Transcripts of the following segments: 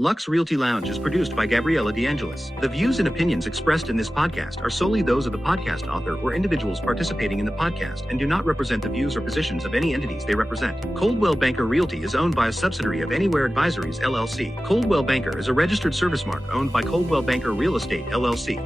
Luxe Realty Lounge is produced by Gabriella DeAngelis. The views and opinions expressed in this podcast are solely those of the podcast author or individuals participating in the podcast and do not represent the views or positions of any entities they represent. Coldwell Banker Realty is owned by a subsidiary of Anywhere Advisories, LLC. Coldwell Banker is a registered service mark owned by Coldwell Banker Real Estate, LLC.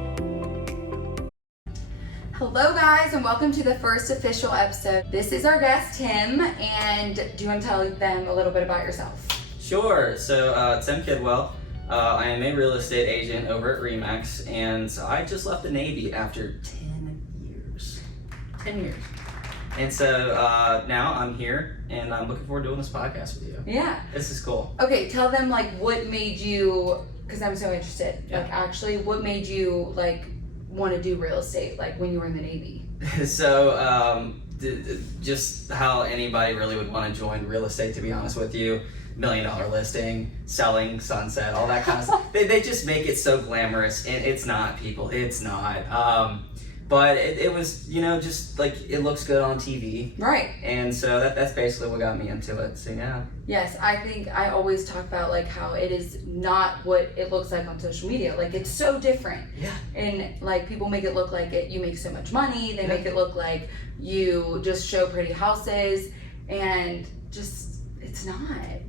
Hello guys, and welcome to the first official episode. This is our guest, Tim, and do you want to tell them a little bit about yourself? Sure. So, Tim Kidwell. I am a real estate agent over at RE/MAX, and I just left the Navy after 10 years. 10 years. And so now I'm here, and I'm looking forward to doing this podcast with you. Yeah. This is cool. Okay, tell them what made you, because I'm so interested, actually, what made you want to do real estate, when you were in the Navy? So, just how anybody really would want to join real estate, to be honest with you. $1 million listing, selling, sunset, all that kind of stuff. They just make it so glamorous, and it's not, people. It's not. But it was, just it looks good on TV. Right. And so that's basically what got me into it. So yeah. Yes, I think I always talk about how it is not what it looks like on social media. It's so different. Yeah. And people make it look like you make so much money. They make it look like you just show pretty houses, and just it's not.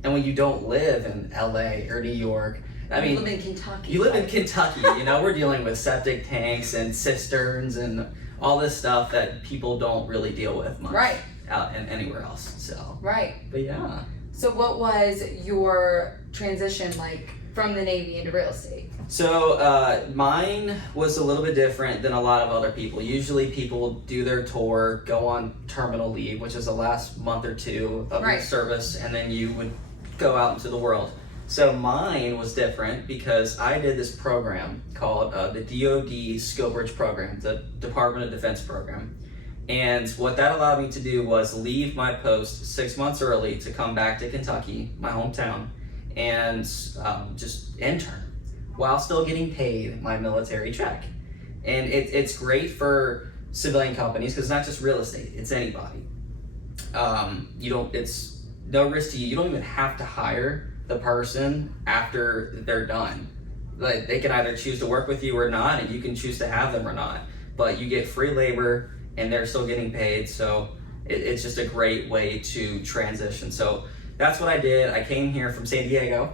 And when you don't live in LA or New York, you live in Kentucky. You live in Kentucky. We're dealing with septic tanks and cisterns and all this stuff that people don't really deal with much. Right. Out and anywhere else. So. Right. But yeah. So what was your transition from the Navy into real estate? So mine was a little bit different than a lot of other people. Usually people do their tour, go on terminal leave, which is the last month or two of your service, and then you would go out into the world. So mine was different because I did this program called the DoD Skill Bridge Program, the Department of Defense program. And what that allowed me to do was leave my post 6 months early to come back to Kentucky, my hometown, and just intern while still getting paid my military check. And it's great for civilian companies because it's not just real estate, it's anybody. It's no risk to you. You don't even have to hire the person after they're done. They can either choose to work with you or not, and you can choose to have them or not. But you get free labor and they're still getting paid, so it's just a great way to transition. So that's what I did. I came here from San Diego.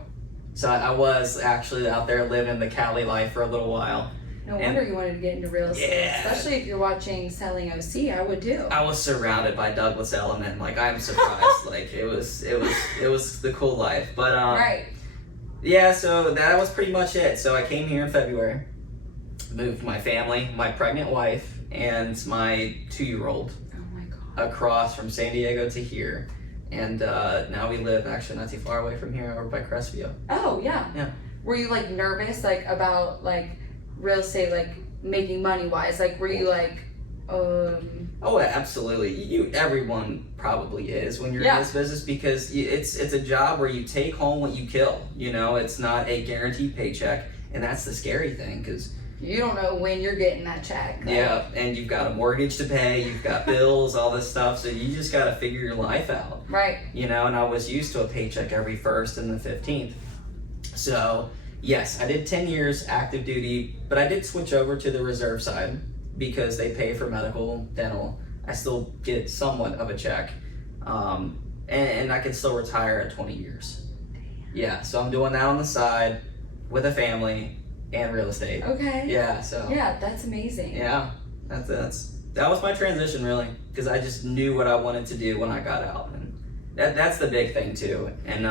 So I was actually out there living the Cali life for a little while. No wonder you wanted to get into real estate, especially if you're watching Selling OC. I would too. I was surrounded by Douglas Elliman. I'm surprised. it was the cool life. But right. Yeah. So that was pretty much it. So I came here in February, moved my family, my pregnant wife, and my 2-year-old across from San Diego to here. And now we live actually not too far away from here, over by Crestview. Oh yeah. Yeah. Were you nervous about real estate, making money wise? Were you Oh, absolutely. Everyone probably is when you're in this business, because it's a job where you take home what you kill. It's not a guaranteed paycheck, and that's the scary thing, because you don't know when you're getting that check. Yeah, and you've got a mortgage to pay, you've got bills, all this stuff, so you just got to figure your life out. Right. And I was used to a paycheck every 1st and the 15th. So, yes, I did 10 years active duty, but I did switch over to the reserve side because they pay for medical, dental. I still get somewhat of a check, and I can still retire at 20 years. Damn. Yeah, so I'm doing that on the side with a family and real estate. Okay. Yeah, so. Yeah, that's amazing. Yeah, that was my transition, really, because I just knew what I wanted to do when I got out, and that's the big thing too. And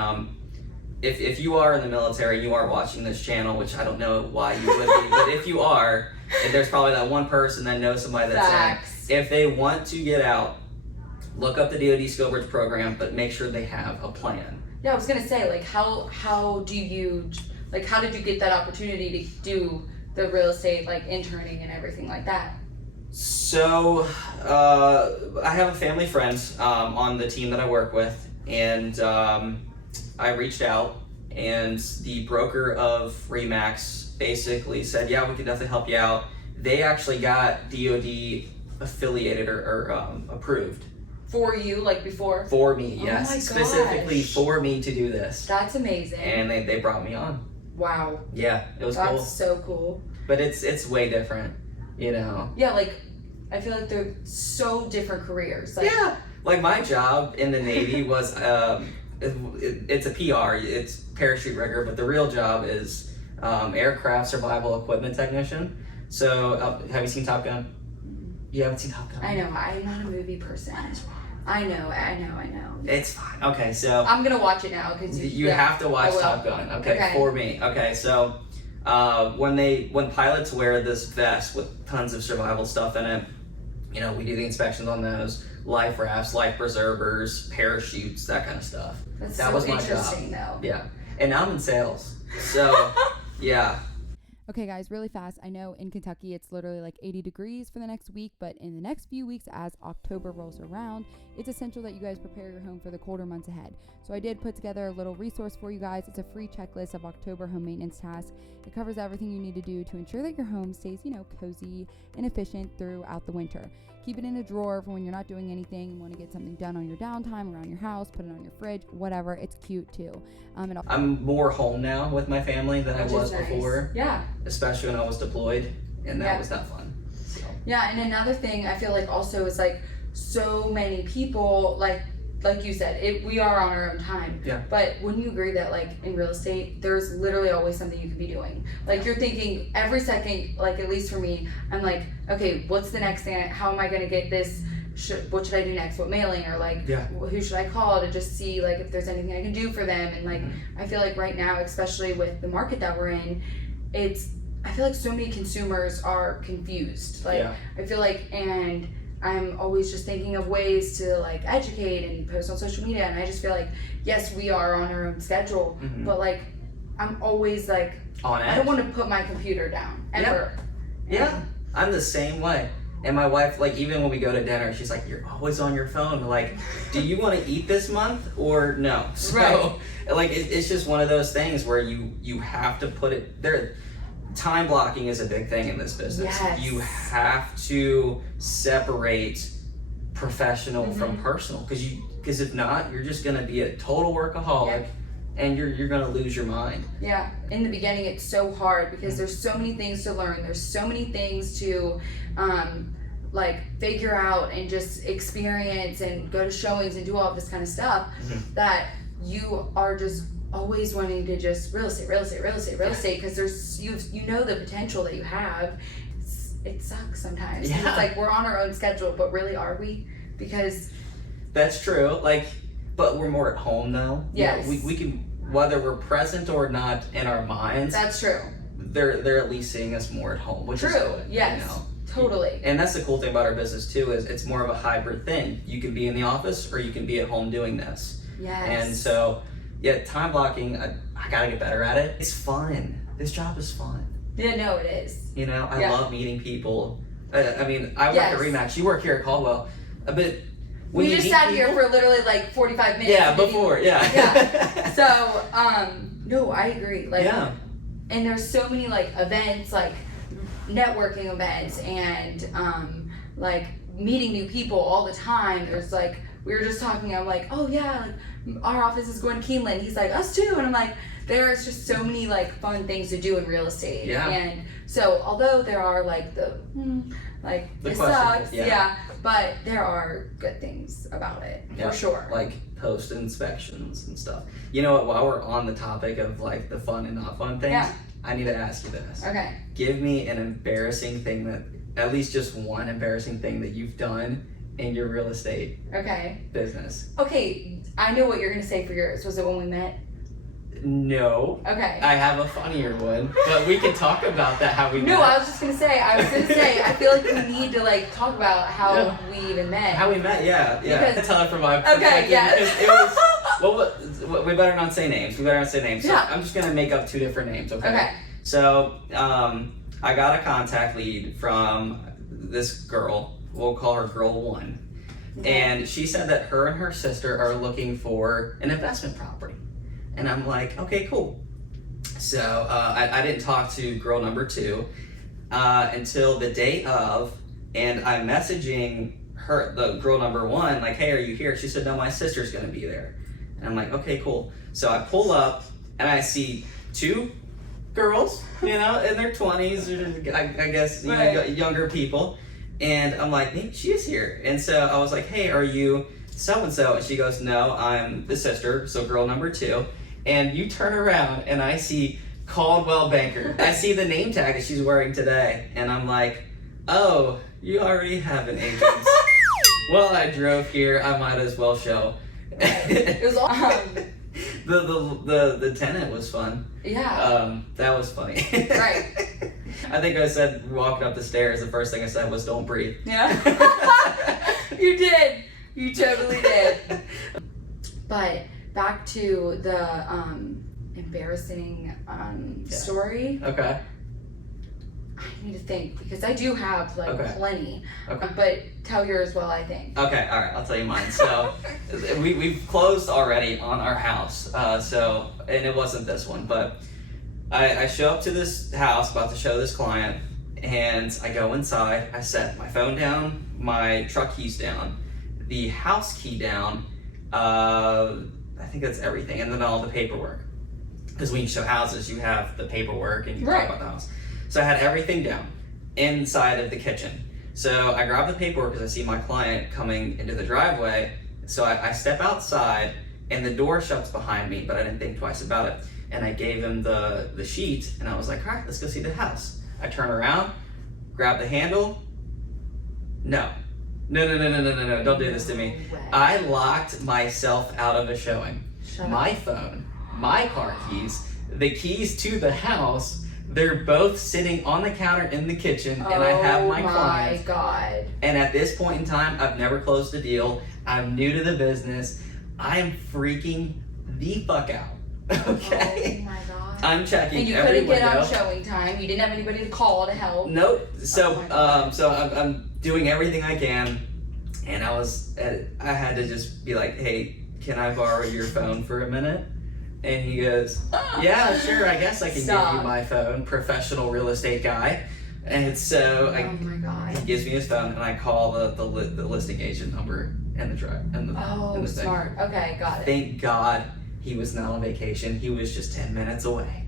if you are in the military, you are watching this channel, which I don't know why you would be, but if you are, there's probably that one person that knows somebody that's in. If they want to get out, look up the DoD Skill Bridge program, but make sure they have a plan. Yeah, I was gonna say, how did you get that opportunity to do the real estate, interning and everything like that? So, I have a family friend on the team that I work with, and I reached out, and the broker of RE/MAX basically said, yeah, we can definitely help you out. They actually got DoD affiliated or approved. For you, For me, yes. Oh my Specifically for me to do this. That's amazing. And they brought me on. Wow. Yeah, it was That's cool. so cool. But it's way different, you know. Yeah, like I feel like they're so different careers. Like, yeah. Like my job in the Navy was it's a PR, it's parachute rigger, but the real job is aircraft survival equipment technician. So have you seen Top Gun? You haven't seen Top Gun? I know. I'm not a movie person. I know. It's fine. Okay, so I'm gonna watch it now because you have to watch Top Gun. Okay, for me. Okay, so when pilots wear this vest with tons of survival stuff in it, you know, we do the inspections on those, life rafts, life preservers, parachutes, that kind of stuff. That so was my interesting, job. Though. Yeah, and now I'm in sales. So yeah. Okay, guys, really fast. I know in Kentucky it's literally like 80 degrees for the next week, but in the next few weeks as October rolls around, it's essential that you guys prepare your home for the colder months ahead. So I did put together a little resource for you guys. It's a free checklist of October home maintenance tasks. It covers everything you need to do to ensure that your home stays, you know, cozy and efficient throughout the winter. Keep it in a drawer for when you're not doing anything. You want to get something done on your downtime around your house, put it on your fridge, whatever. It's cute too. I'm more home now with my family than I was nice. before. Yeah. Especially when I was deployed, and that was not fun. So. Yeah, and another thing I feel like also is like so many people like you said, we are on our own time. Yeah. But wouldn't you agree that like in real estate, there's literally always something you could be doing? Like you're thinking every second, like at least for me, I'm like, okay, what's the next thing? How am I gonna get this? What should I do next? What mailing? Or like, who should I call to just see like if there's anything I can do for them? And like, I feel like right now, especially with the market that we're in, I feel like so many consumers are confused. Like, I feel like, and I'm always just thinking of ways to like educate and post on social media, and I just feel like, yes, we are on our own schedule, but like I'm always like on edge. I don't want to put my computer down ever. Yeah, I'm the same way. And my wife, like even when we go to dinner, she's like, "You're always on your phone. Like, do you want to eat this month or no?" So, like it's just one of those things where you have to put it there. Time blocking is a big thing in this business. Yes. You have to separate professional from personal, because if not, you're just gonna be a total workaholic, and you're gonna lose your mind. Yeah, in the beginning it's so hard because there's so many things to learn. There's so many things to like figure out and just experience and go to showings and do all of this kind of stuff that you are just always wanting to just real estate because there's you know the potential that you have. It sucks sometimes. It's like we're on our own schedule, but really are we? Because that's true. Like, but we're more at home though. Yes. You know, we can, whether we're present or not in our minds. That's true. They're at least seeing us more at home, which is good. Yes. You know? Totally. And that's the cool thing about our business too, is it's more of a hybrid thing. You can be in the office or you can be at home doing this. Yes. And so, yeah, time blocking, I gotta get better at it. It's fun. This job is fun. Yeah, no, it is. You know, I love meeting people. I mean, I work at Remax. You work here at Caldwell. But we just sat here for literally like 45 minutes. Yeah, before, yeah. So, no, I agree. Like, and there's so many like events, like networking events, and like meeting new people all the time. There's like, we were just talking, I'm like, oh yeah, like our office is going to Keeneland. He's like, us too. And I'm like, there's just so many like fun things to do in real estate. Yeah. And so although there are like the it sucks, but there are good things about it for sure. Like post inspections and stuff. You know what, while we're on the topic of like the fun and not fun things, I need to ask you this. Okay. Give me an embarrassing thing at least just one embarrassing thing that you've done in your real estate business. Okay, I know what you're gonna say for yours. Was it when we met? No. Okay. I have a funnier one, but we can talk about that, how we met. No, I was gonna say, I feel like we need to like talk about how we even met. How we met, yeah. Because, tell it from my perspective. Okay, yeah. It was, we better not say names. So I'm just gonna make up two different names, okay? Okay. So, I got a contact lead from this girl. We'll call her Girl 1. Okay. And she said that her and her sister are looking for an investment property. And I'm like, okay, cool. So I didn't talk to girl number 2 until the day of, and I'm messaging her, the girl number 1, like, hey, are you here? She said, no, my sister's gonna be there. And I'm like, okay, cool. So I pull up and I see 2 girls, in their 20s, or I guess, Right. younger people. And I'm like, hey, she is here. And so I was like, hey, are you so-and-so? And she goes, no, I'm the sister, so girl number 2. And you turn around and I see Caldwell Banker. I see the name tag that she's wearing today. And I'm like, oh, you already have an agent. Well, I drove here, I might as well show. It was awesome. The tenant was fun. Yeah. That was funny. Right. I think I said, walking up the stairs, the first thing I said was, don't breathe. Yeah. You did. You totally did. But back to the embarrassing story. Okay. I need to think because I do have Okay. plenty. Okay. But tell yours while I think. Okay, all right, I'll tell you mine. So, we've closed already on our house. And it wasn't this one, but I show up to this house, about to show this client, and I go inside. I set my phone down, my truck keys down, the house key down. I think that's everything, and then all the paperwork. Because when you show houses, you have the paperwork and you Right. talk about the house. So I had everything down inside of the kitchen. So I grab the paperwork because I see my client coming into the driveway. So I step outside and the door shuts behind me, but I didn't think twice about it. And I gave him the sheet and I was like, all right, let's go see the house. I turn around, grab the handle. No, don't do this to me. No way. I locked myself out of a showing. Shut My up. phone, my car keys, the keys to the house, they're both sitting on the counter in the kitchen, and I have my client. Oh my God. And at this point in time, I've never closed a deal. I'm new to the business. I'm freaking the fuck out. Okay? Oh my God. I'm checking And you every couldn't get window. on showing time. You didn't have anybody to call to help. Nope. So, Oh my God. so I'm doing everything I can, and I had to just be like, hey, can I borrow your phone for a minute? And he goes, yeah, sure, I guess I can give Stop. you my phone, professional real estate guy. And so Oh my God. he gives me his phone, and I call the listing agent number and the drive and the Oh, and the thing. smart. Okay, got it. Thank God he was not on vacation. He was just 10 minutes away.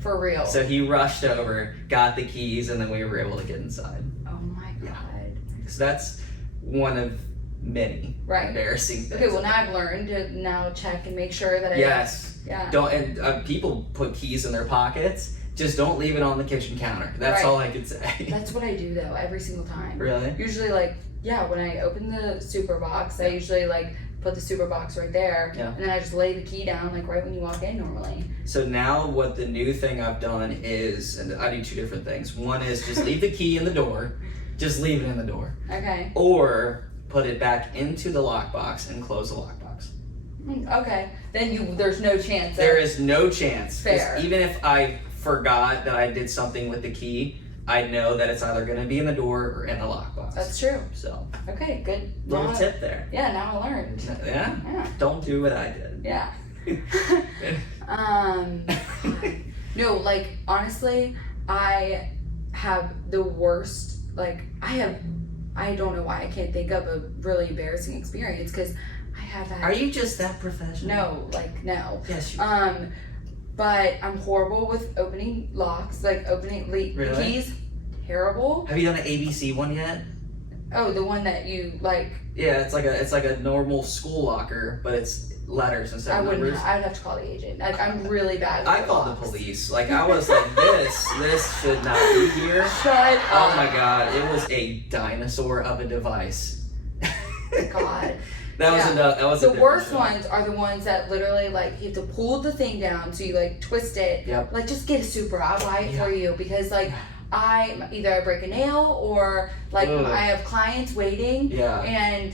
For real. So he rushed over, got the keys, and then we were able to get inside. Oh my God. So that's one of many Right. embarrassing things. Okay, well now I've learned to now check and make sure that I. Yes. Yeah. Don't, and people put keys in their pockets. Just don't leave it on the kitchen counter. That's Right. all I could say. That's what I do though, every single time. Really? Usually when I open the super box, I usually put the super box right there. Yeah. And then I just lay the key down right when you walk in normally. So now what the new thing I've done is, and I do 2 different things. One is just leave the key in the door. Just leave it in the door. Okay. Or put it back into the lockbox and close the lockbox. Okay. Then there's no chance. There is no chance. 'Cause Fair. even if I forgot that I did something with the key, I know that it's either going to be in the door or in the lockbox. That's true. So, Okay, good. little Now- tip there. Yeah, now I learned. Yeah? Yeah. Don't do what I did. Yeah. No, honestly, I have the worst, I don't know why I can't think of a really embarrassing experience because I have had. Are you just that professional? No, no. Yes, you But I'm horrible with opening locks, opening Really? keys. Terrible. Have you done the ABC one yet? Oh, the one that you Yeah, it's like a normal school locker, but it's letters instead I of wouldn't. numbers. I would have to call the agent. I'm really bad. I with called the locks. police. I was like, this should not be here. Shut Oh up. my god, it was a dinosaur of a device. God. That was a The different worst show. ones are the ones that literally you have to pull the thing down so you twist it. Yep. Just get a Supra. I'll buy it for you because I either break a nail or Ugh. I have clients waiting Yeah. and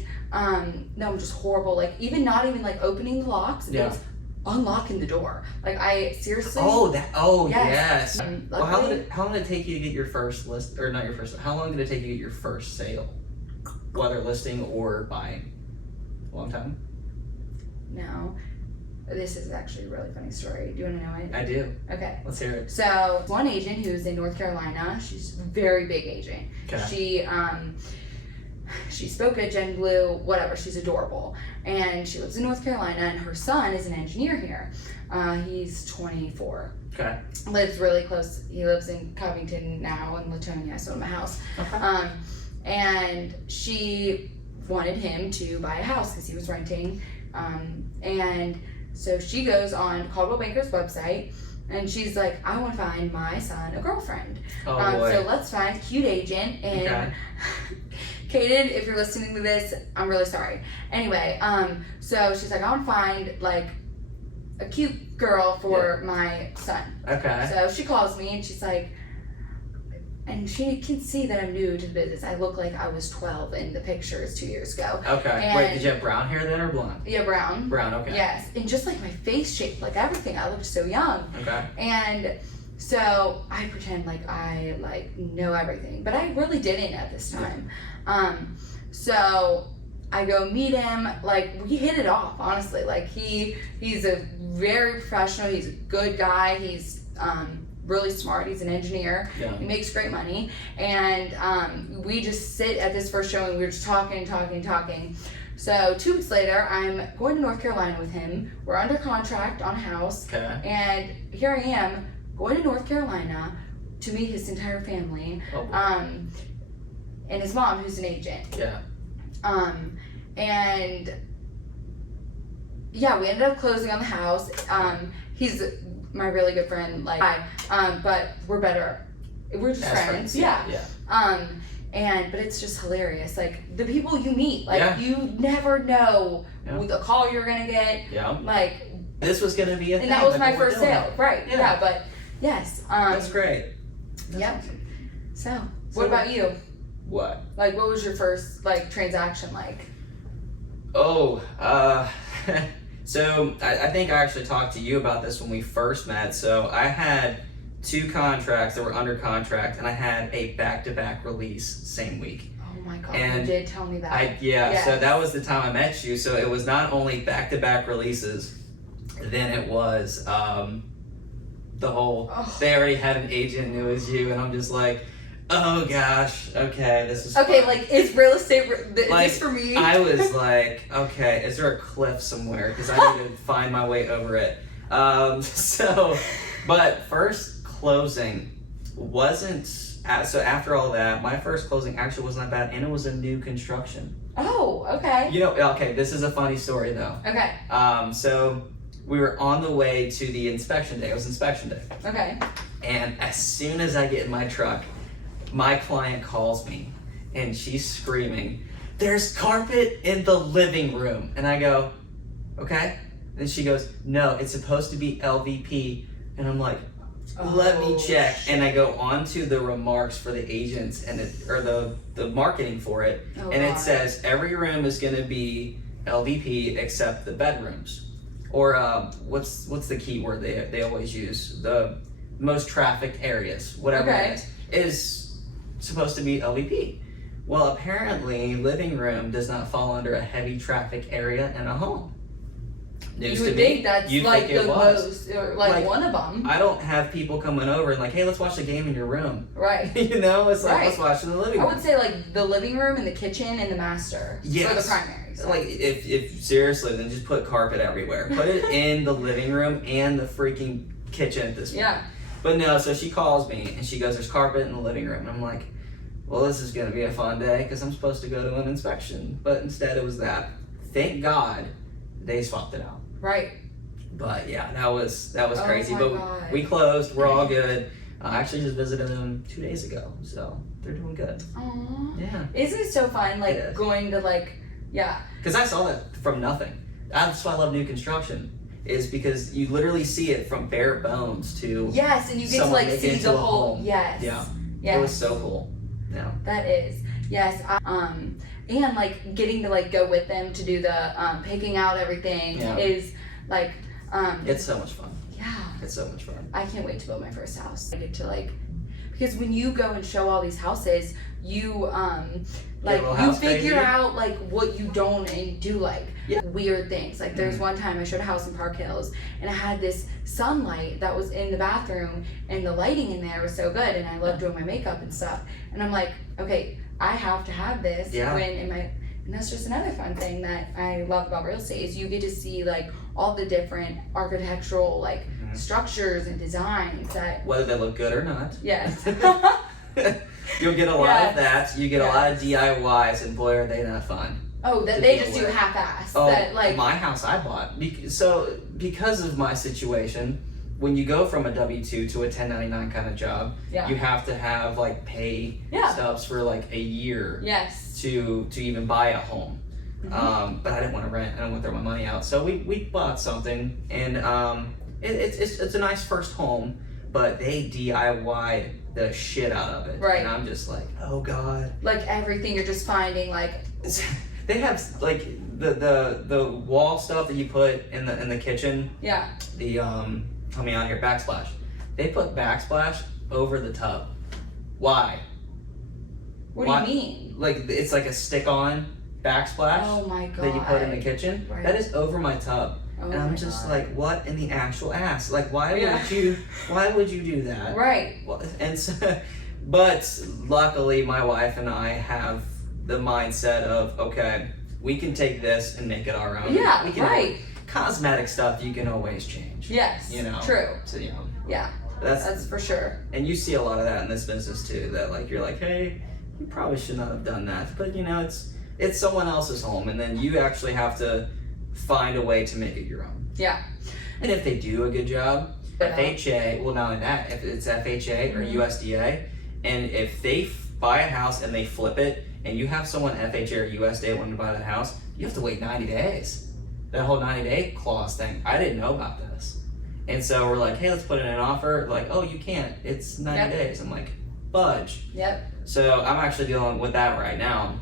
no, I'm just horrible. Even not even opening the locks. Yeah. It's unlocking the door. I seriously. Yes. Well, how luckily- long did it take you to get your first list, or not your first? How long did it take you to get your first sale, whether listing or buying? A long time. No. This is actually a really funny story. Do you want to know it? I do. Okay. Let's hear it. So one agent who's in North Carolina, she's a very big agent. Okay. She she spoke at Gen Blue, whatever, she's adorable. And she lives in North Carolina, and her son is an engineer here. He's 24. Okay. Lives really close. He lives in Covington now, in Latonia. I sold him a house. Okay. And she wanted him to buy a house because he was renting. And so she goes on Caldwell Banker's website, and she's like, I want to find my son a girlfriend. Oh, boy. So let's find a cute agent. And Okay. Kaden, if you're listening to this, I'm really sorry. Anyway, so she's like, I want to find like a cute girl for my son. Okay. So she calls me and she's like, and she can see that I'm new to the business. I look like I was 12 in the pictures 2 years ago. Okay. And Wait, did you have brown hair then or blonde? Yeah, brown. Brown, okay. Yes, and just like my face shape, like everything, I looked so young. Okay. And so I pretend like I like know everything, but I really didn't at this time. So I go meet him. Like, we hit it off, honestly. Like, he's a very professional. He's a good guy. He's really smart. He's an engineer. Yeah. He makes great money. And we just sit at this first showing. We were just talking. So 2 weeks later, I'm going to North Carolina with him. We're under contract on a house. Okay. And here I am going to North Carolina to meet his entire family. Oh, boy. And his mom, who's an agent. Yeah. And yeah, we ended up closing on the house. He's my really good friend, like, but we're better. We're just friends. Yeah. But it's just hilarious. Like, the people you meet, like, you never know the call you're gonna get. Yeah. Like, this was gonna be a thing. and that was like my first sale. Right. Yeah. Yeah, but yes. That's great. That's Yep. awesome. So, what about you? What? Like, what was your first, like, transaction like? Oh, so I think I actually talked to you about this when we first met. So I had 2 contracts that were under contract, and I had a back-to-back release same week. Oh my God, And you did tell me that. Yeah, so that was the time I met you. So it was not only back-to-back releases, then it was the whole, they already had an agent and it was you, and I'm just like, oh gosh, okay, this is okay, fun. like, is real estate, is Like, this for me? I was like, okay, is there a cliff somewhere? Because I need to find my way over it. But first closing wasn't, so after all that, my first closing actually wasn't that bad, and it was a new construction. Oh, okay. You know, okay, this is a funny story though. Okay. So we were on the way to the inspection day. It was inspection day. Okay. And as soon as I get in my truck, my client calls me and she's screaming, "There's carpet in the living room." And I go, okay. And she goes, "No, it's supposed to be LVP." And I'm like, let me check. Shit. And I go onto the remarks for the agents and the marketing for it. Oh, and it God. says every room is going to be LVP except the bedrooms. Or what's the key word they always use? The most trafficked areas, whatever it is supposed to be LVP. Well, apparently living room does not fall under a heavy traffic area in a home. News You to would me. think that's You'd like think it the was. most, or like one of them. I don't have people coming over and like, hey, let's watch the game in your room. Right. You know, it's like, Right. let's watch in the living I room. would say like the living room and the kitchen and the master for the Yes. primaries. Like, if seriously, then just put carpet everywhere. Put it in the living room and the freaking kitchen at this point. Yeah. But no, so she calls me and she goes, "There's carpet in the living room." And I'm like, well, this is gonna be a fun day because I'm supposed to go to an inspection. But instead it was that. Thank God they swapped it out. Right. But yeah, that was crazy. my But God. we closed. We're all good. I actually just visited them 2 days ago, so they're doing good. Aww. Yeah. Isn't it so fun, like, It is. going to, like, yeah. Because I saw that from nothing. That's why I love new construction. Is because you literally see it from bare bones to Yes, and you get to, someone like, make it see into the a whole, home. yes. Yeah. Yes. It was so cool. Yeah. That is. Yes. And, like, getting to, like, go with them to do the picking out everything Yeah. is, like, It's so much fun. yeah. It's so much fun. I can't wait to build my first house. I get to, like, because when you go and show all these houses, you like, little you house figure baby. out like what you don't and do, like, Yeah. weird things. Like, there's Mhm. one time I showed a house in Park Hills and I had this sunlight that was in the bathroom, and the lighting in there was so good, and I love doing my makeup and stuff, and I'm like, okay, I have to have this Yeah. and that's just another fun thing that I love about real estate is you get to see like all the different architectural like structures and designs that whether they look good or not. yes. You'll get a lot of that. You get a lot of DIYs, and boy, are they not fun. Oh, that they just do half-ass. Oh, that, like, my house I bought. Because of my situation, when you go from a W-2 to a 1099 kind of job, you have to have like pay stubs for like a year to even buy a home. But I didn't want to rent. I didn't want to throw my money out. So we bought something, and it's a nice first home, but they DIY'd the shit out of it. Right. And I'm just like, oh God. Like everything you're just finding like. They have like the wall stuff that you put in the kitchen. Yeah. The help me out here, backsplash. They put backsplash over the tub. Why? What do you mean? Like it's like a stick-on backsplash. Oh my God. That you put in the kitchen. Right. That is over my tub. Oh and I'm just like, what in the actual ass? Like, why would you do that? Right. And so, but luckily, my wife and I have the mindset of, okay, we can take this and make it our own. Yeah, we can right. Cosmetic stuff you can always change. Yes. You know. True. So Yeah. That's for sure. And you see a lot of that in this business too. That like you're like, hey, you probably should not have done that, but it's someone else's home, and then you actually have to find a way to make it your own. Yeah. And if they do a good job, FHA, well, not only that, if it's FHA or USDA, and if they buy a house and they flip it, and you have someone FHA or USDA wanting to buy that house, you have to wait 90 days. That whole 90-day clause thing, I didn't know about this. And so we're like, hey, let's put in an offer. Like, oh, you can't. It's 90 days. I'm like, fudge. Yep. So I'm actually dealing with that right now.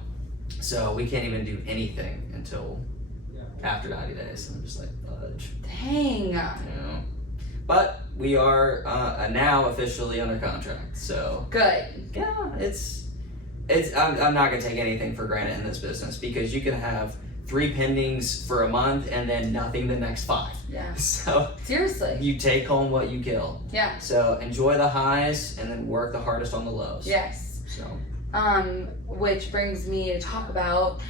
So we can't even do anything until after 90 days. I'm just like, fudge. Dang. You know? But we are now officially under contract. So good. Yeah, I'm not gonna take anything for granted in this business, because you can have 3 pendings for a month and then nothing the next 5. Yeah. So seriously, you take home what you kill. Yeah. So enjoy the highs and then work the hardest on the lows. Yes. So. Which brings me to talk about.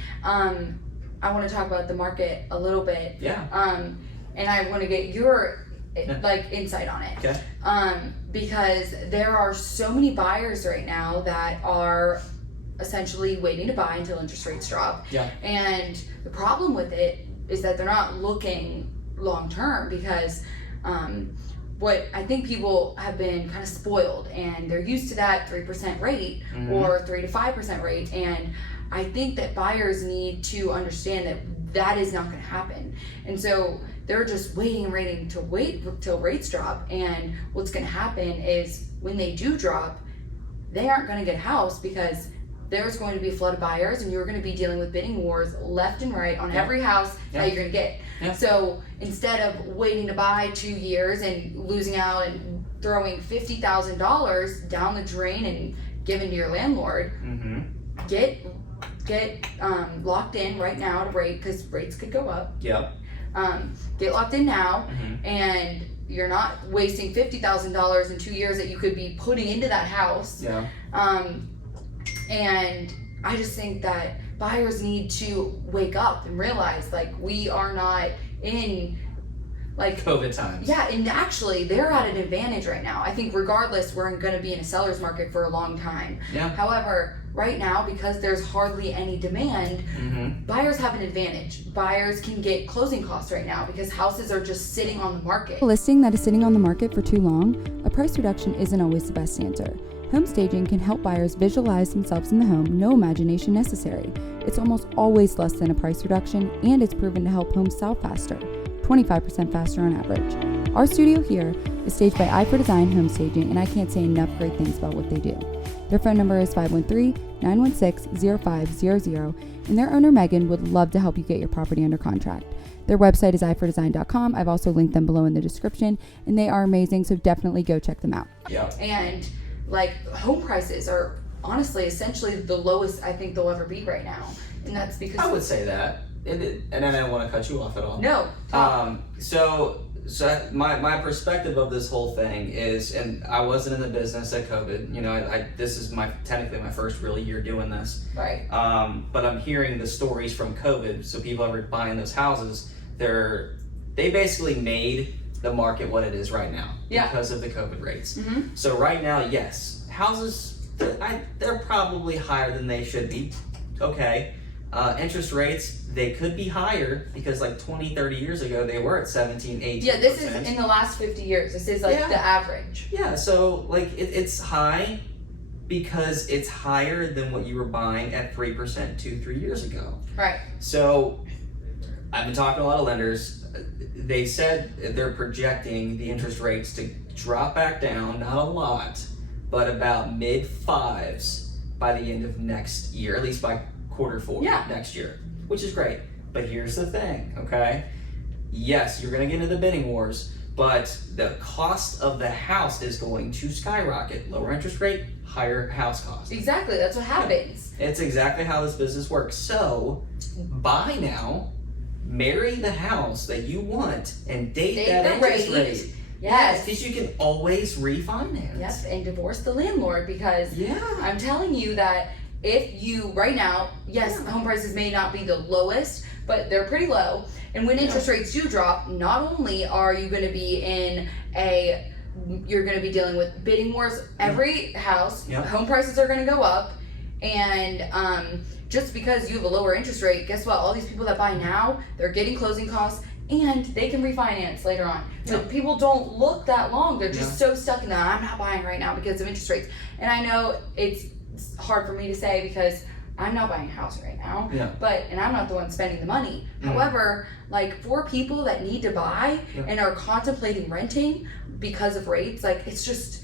I want to talk about the market a little bit. Yeah. And I want to get your like insight on it. Okay. Because there are so many buyers right now that are essentially waiting to buy until interest rates drop. Yeah. And the problem with it is that they're not looking long term, because what I think people have been kind of spoiled, and they're used to that 3% rate or 3 to 5% rate. And I think that buyers need to understand that that is not going to happen. And so they're just waiting and waiting to wait till rates drop. And what's going to happen is when they do drop, they aren't going to get a house, because there's going to be a flood of buyers, and you're going to be dealing with bidding wars left and right on every house that you're going to get. Yeah. So instead of waiting to buy 2 years and losing out and throwing $50,000 down the drain and giving to your landlord, get locked in right now at a rate, because rates could go up. Yep. Get locked in now, and you're not wasting $50,000 in 2 years that you could be putting into that house. Yeah. And I just think that buyers need to wake up and realize, like, we are not in like COVID times. Yeah, and actually they're at an advantage right now. I think regardless, we're going to be in a seller's market for a long time. Yeah. However, right now, because there's hardly any demand, buyers have an advantage. Buyers can get closing costs right now because houses are just sitting on the market. A listing that is sitting on the market for too long, a price reduction isn't always the best answer. Home staging can help buyers visualize themselves in the home, no imagination necessary. It's almost always less than a price reduction, and it's proven to help homes sell faster, 25% faster on average. Our studio here is staged by Eye for Design Home Staging, and I can't say enough great things about what they do. Their phone number is 513-916-0500, and their owner Megan would love to help you get your property under contract. Their website is eyefordesign.com. I've also linked them below in the description, and they are amazing, so definitely go check them out. Yeah. And like home prices are honestly essentially the lowest I think they'll ever be right now, and that's because I would say that, and I don't want to cut you off at all. No. So So my perspective of this whole thing is, and I wasn't in the business at COVID. You know, this is technically my first real year doing this. Right. But I'm hearing the stories from COVID. So people that were buying those houses, they basically made the market what it is right now because of the COVID rates. Mm-hmm. So right now, yes, houses they're probably higher than they should be. Okay. Interest rates, they could be higher because like 20, 30 years ago, they were at 17, 18%. Yeah, this is in the last 50 years. This is like the average. Yeah, so like it's high because it's higher than what you were buying at 3% 2-3 years ago. Right. So I've been talking to a lot of lenders. They said they're projecting the interest rates to drop back down, not a lot, but about mid 5s by the end of next year, at least by Q4 next year, which is great. But here's the thing, okay? Yes, you're gonna get into the bidding wars, but the cost of the house is going to skyrocket. Lower interest rate, higher house cost. Exactly, that's what happens. It's exactly how this business works. So, buy now, marry the house that you want, and date that interest rate. Yes. Because you can always refinance. Yep, and divorce the landlord because I'm telling you that if you, right now, home prices may not be the lowest, but they're pretty low. And when interest rates do drop, not only are you going to be you're going to be dealing with bidding wars. Every house, home prices are going to go up. And just because you have a lower interest rate, guess what? All these people that buy now, they're getting closing costs and they can refinance later on. But people don't look that long. They're just so stuck in that. I'm not buying right now because of interest rates. And I know it's hard for me to say because I'm not buying a house right now, and I'm not the one spending the money. However, like for people that need to buy and are contemplating renting because of rates, like it's just,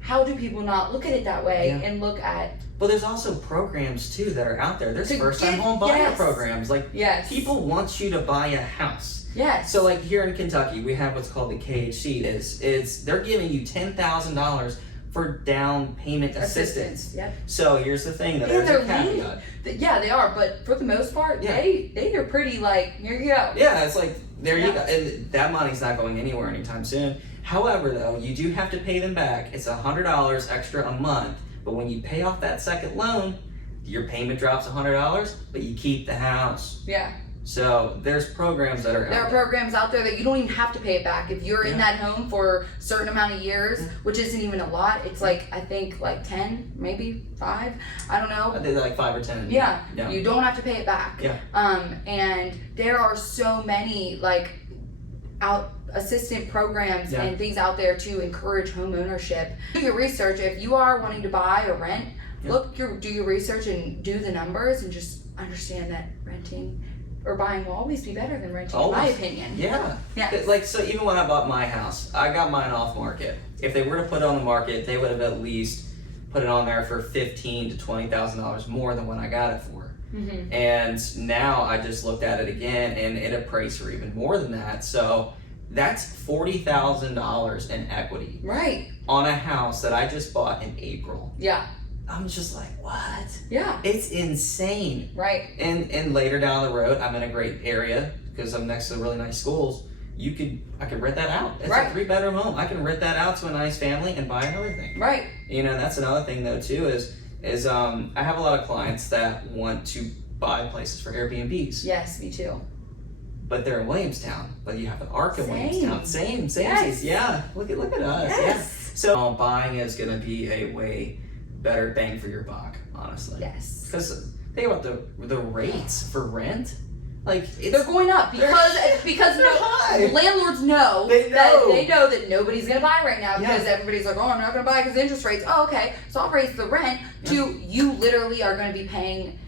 how do people not look at it that way and look at... Well, there's also programs too that are out there. There's first-time home buyer programs. Like people want you to buy a house. Yes. So like here in Kentucky, we have what's called the KHC. Is they're giving you $10,000 for down payment assistance. Yep. So here's the thing, there's a caveat. Yeah, they are, but for the most part, they are pretty like, here you go. Yeah, it's like, there you go. And that money's not going anywhere anytime soon. However, though, you do have to pay them back. It's $100 extra a month. But when you pay off that second loan, your payment drops $100, but you keep the house. Yeah. So there's programs that are out there. There are programs out there that you don't even have to pay it back. If you're in that home for a certain amount of years, which isn't even a lot, it's like, I think like 10, maybe 5, I don't know. I think like 5 or 10. Yeah, you don't have to pay it back. Yeah. And there are so many like assistant programs and things out there to encourage home ownership. Do your research. If you are wanting to buy or rent, do your research and do the numbers and just understand that renting or buying will always be better than renting, in my opinion. Yeah. Like, so even when I bought my house, I got mine off market. If they were to put it on the market, they would have at least put it on there for $15,000 to $20,000 more than what I got it for. Mm-hmm. And now I just looked at it again and it appraised for even more than that. So that's $40,000 in equity. Right. On a house that I just bought in April. Yeah. I'm just like, what? Yeah. It's insane. Right. And later down the road, I'm in a great area because I'm next to really nice schools. I could rent that out. It's a 3-bedroom home. I can rent that out to a nice family and buy another thing. Right. You know, that's another thing though too is I have a lot of clients that want to buy places for Airbnbs. Yes, me too. But they're in Williamstown. But you have the Arc in Williamstown. Same. Yes. Yeah. Look at us. Yes. Yeah. So buying is gonna be a way better bang for your buck, honestly. Yes. Because think about the rates for rent. Like they're going up because landlords know that nobody's gonna buy right now because everybody's like, oh, I'm not gonna buy because interest rates. Oh, okay, so I'll raise the rent to you. Literally are gonna be paying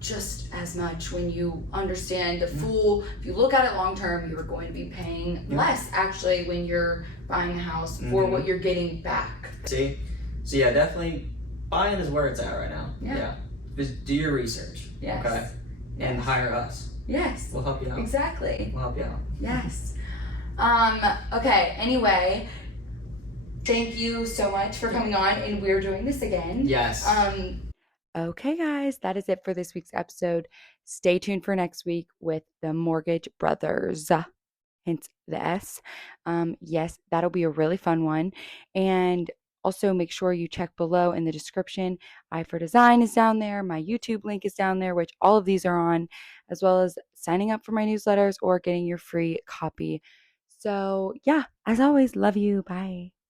just as much when you understand the full. If you look at it long term, you are going to be paying less actually when you're buying a house for what you're getting back. See, so yeah, definitely buying is where it's at right now. Yeah. Just do your research. Yes. Okay. And hire us. Yes. We'll help you out. Exactly. We'll help you out. Yes. Okay, anyway, thank you so much for coming on, and we're doing this again. Yes. Okay, guys, that is it for this week's episode. Stay tuned for next week with the Mortgage Brothers. hence the S. Yes, that'll be a really fun one. And also make sure you check below in the description. I for Design is down there. My YouTube link is down there, which all of these are on, as well as signing up for my newsletters or getting your free copy. So yeah, as always, love you. Bye.